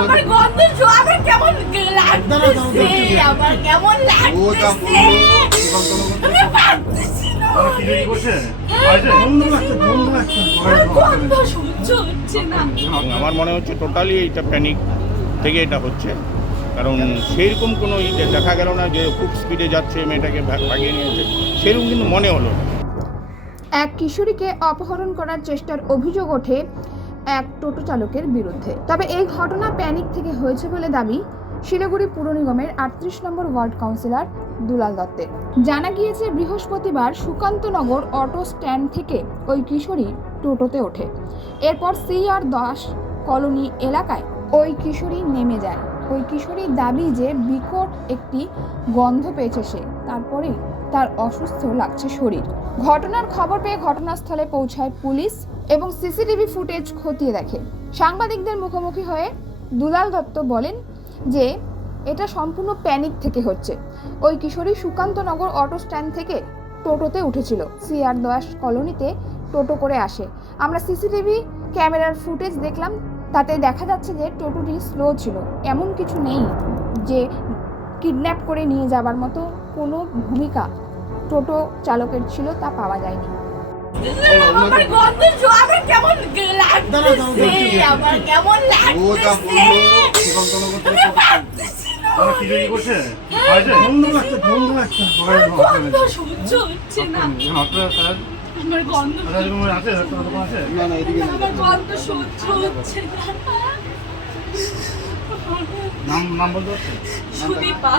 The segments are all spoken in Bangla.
আমার গন্ধ আমার কেমন লাগতেছে, আমার কেমন। বলল আমি পারতেছি না। আমার কি তৈরি করছে আমার গন্ধ সহ্য হচ্ছে না। আমার মনে হচ্ছে টোটালি এইটা প্যানিক থেকে এটা হচ্ছে কারণ সেইরকম কোনো দেখা গেল না যে খুব স্পিডে যাচ্ছে মেয়েটাকে ভাগিয়ে নিয়েছে সেরকম কিন্তু মনে হলো না। এক কিশোরীকে অপহরণ করার চেষ্টার অভিযোগ ওঠে এক টোটো চালকের বিরুদ্ধে। তবে এই ঘটনা প্যানিক থেকে হয়েছে বলে দাবি শিলিগুড়ি পুর নিগমের আটত্রিশ নম্বর ওয়ার্ড কাউন্সিলর দুলাল দত্তের। জানা গিয়েছে, বৃহস্পতিবার সুকান্তনগর অটো স্ট্যান্ড থেকে ওই কিশোরী টোটোতে ওঠে। এরপর সি আর দাস কলোনি এলাকায় ওই কিশোরী নেমে যায়। ওই কিশোরীর দাবি যে বিকট একটি গন্ধ পেয়েছে সে। তারপরেই তার অসুস্থ লাগছে শরীর। ঘটনার খবর পেয়ে ঘটনাস্থলে পৌঁছায় পুলিশ এবং সিসিটিভি ফুটেজ খতিয়ে দেখে। সাংবাদিকদের মুখোমুখি হয়ে দুলাল দত্ত বলেন যে, এটা সম্পূর্ণ প্যানিক থেকে হচ্ছে। ওই কিশোরী সুকান্তনগর অটো স্ট্যান্ড থেকে টোটোতে উঠেছিল। সিআর দাস কলোনিতে টোটো করে আসে। আমরা সিসিটিভি ক্যামেরার ফুটেজ দেখলাম, তাতে দেখা যাচ্ছে যে টোটোটি স্লো ছিল। এমন কিছু নেই যে কিডন্যাপ করে নিয়ে যাবার মতো কোনো ভূমিকা টোটো চালকের ছিল তা পাওয়া যায়নি আমার গন্ধ আছে না না এদিকে আমার সহ্য হচ্ছে না। নাম নাম বলতে সুদীপা।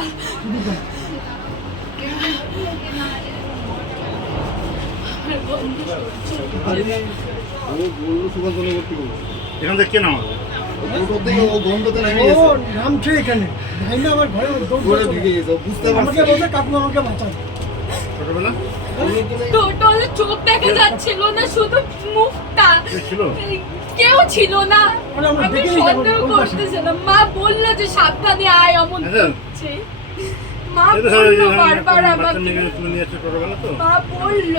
বলল এখান থেকে কে নাম হবে? টোটো থেকে ও গন্ধতে নেমে ও গেছে নামছে এখানে আমার ঘরে বুঝতে আমাকে পারছে। বলছে কাকু আমাকে বাঁচান ছোটবেলা টোটালে চোখ দেখা যাচ্ছিল না শুধু মুখটা। ছিল? কেউ ছিল না। আরে আমি সন্দেহ করতেছিলাম মা বলল যে সাবধানে আয় অমন হ্যাঁ। করছে। মা বলল বারবার আমাকে। মা বলল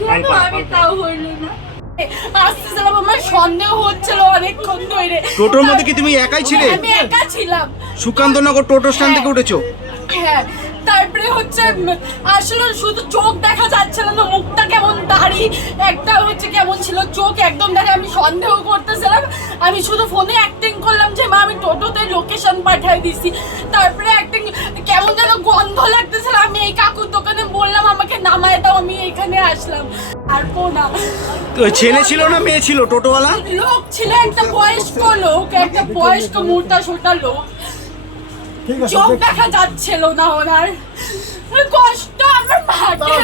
কেন আমি তাও হইল না? আসতেছিলাম আমার সন্দেহ হচ্ছিল অনেকক্ষণ ধরে। টোটোর মধ্যে কি তুমি একাই ছিলে? আমি একা ছিলাম। সুকান্তনগর টোটো স্ট্যান্ড থেকে উঠেছো? হ্যাঁ। তারপরে হচ্ছে আসলে শুধু চোখ দেখা যাচ্ছিল না মুখটা কেমন দাড়ি একটা হচ্ছে কেমন ছিল চোখ একদম দেখে আমি সন্দেহ করতেছিলাম। আমি শুধু ফোনে অ্যাক্টিং করলাম যে মা আমি টোটোতে লোকেশন পাঠিয়ে দিছি। তারপরে অ্যাক্টিং কেমন যেন গন্ধ লাগতেছিল আমি এই কাকুর দোকানে বললাম আমাকে নামায় দাও আমি এখানে আসলাম। আর না। তো ছেলে ছিল না মেয়ে ছিল টোটোওয়ালা? লোক ছিল একটা বয়স্ক লোক একটা বয়স্ক মোটা সোটা লোক। ঠিক আছে চোখ দেখা। যাচ্ছিল না ওনার। কষ্ট আমার মাকে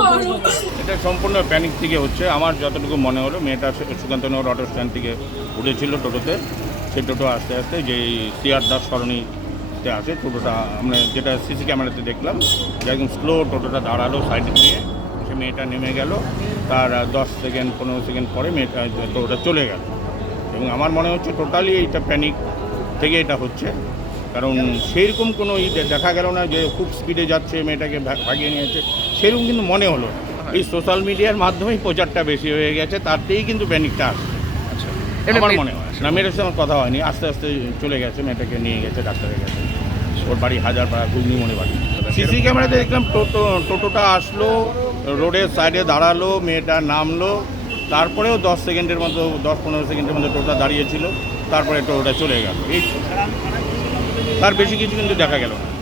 করো। এটা সম্পূর্ণ প্যানিক থেকে হচ্ছে। আমার যতটুকু মনে হলো মেয়েটা সুকান্তনগর অটো স্ট্যান্ড থেকে উঠেছিল টোটোতে। সেই টোটো আস্তে আস্তে যে সিআর দাস সরণিতে আছে টোটোটা আমরা যেটা সিসি ক্যামেরাতে দেখলাম যে একদম স্লো টোটোটা দাঁড়াল সাইডে নিয়ে সে মেয়েটা নেমে গেল। তার দশ সেকেন্ড পনেরো সেকেন্ড পরে মেয়েটা টোটোটা চলে গেল। এবং আমার মনে হচ্ছে টোটালি এইটা প্যানিক থেকে এটা হচ্ছে। কারণ সেইরকম কোনো ই দেখা গেল না যে খুব স্পিডে যাচ্ছে মেয়েটাকে ভাগিয়ে নিয়েছে। সেরকম কিন্তু মনে হলো। এই সোশ্যাল মিডিয়ার মাধ্যমেই প্রচারটা বেশি হয়ে গেছে তাতেই কিন্তু প্যানিকটা আসছে। আমার মনে হয়। না মেয়েটার সাথে আমার কথা হয়নি। আস্তে আস্তে চলে গেছে মেয়েটাকে নিয়ে গেছে ডাক্তারের কাছে। ওর বাড়ি হাজার পাড়া গুগনিমণি বাড়ি। সিসি ক্যামেরাতে দেখলাম টোটো টোটোটা আসলো রোডের সাইডে দাঁড়াল মেয়েটা নামলো। তারপরেও দশ সেকেন্ডের মতো দশ পনেরো সেকেন্ডের মধ্যে টোটোটা দাঁড়িয়েছিল তারপরে টোটোটা চলে গেল। এই তার বেশি কিছু কিন্তু দেখা গেল না।